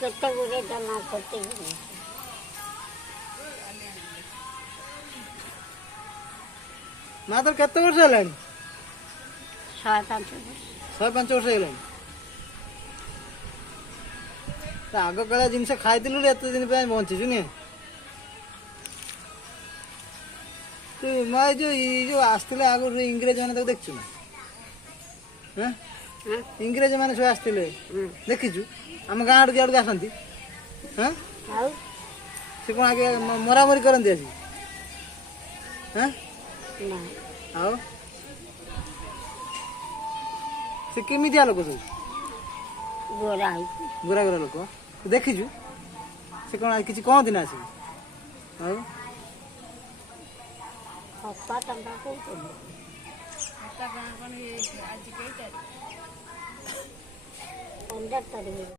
କେତେ ଗୁଡ଼େ ଜମା କରିଛି। ମା ତୋର କେତେ ବର୍ଷ ହେଲାଣି? 105 ବର୍ଷ। 105 ବର୍ଷ ହେଇଗଲାଣି। ଆଗ କାଳିଆ ଜିନିଷ ଖାଇଥିଲୁ ଏତେ ଦିନ ପାଇଁ ବଞ୍ଚିଛୁ ନୁହେଁ? ତୁ ମା ଯୋଉ ଆସିଥିଲେ ଆଗରୁ ଇଂରେଜ ମାନେ ତାକୁ ଦେଖିଛୁ ନା? ଇଂରେଜ ମାନେ ସବୁ ଆସିଥିଲେ ଦେଖିଛୁ? ଆମ ଗାଁ ଆଡ଼କୁ ଆଡ଼କୁ ଆସନ୍ତି। ଆଉ ସେ କ'ଣ ଆଗେ ମରାମରି କରନ୍ତି ଆଜି? ନା ଆଉ ସେ କେମିତିଆ ଲୋକ ସବୁ? ଗୋରା ହେଇଛି। ଗୋରା ଗୋରା ଲୋକ ତୁ ଦେଖିଛୁ? ସେ କ'ଣ କିଛି କହନ୍ତି ନା ଆସିକି? ଆଉ ଅପା ଟଙ୍କା କହୁଛନ୍ତି। ଆଜି କେଇ ତାରିଖ? 15 ତାରିଖ।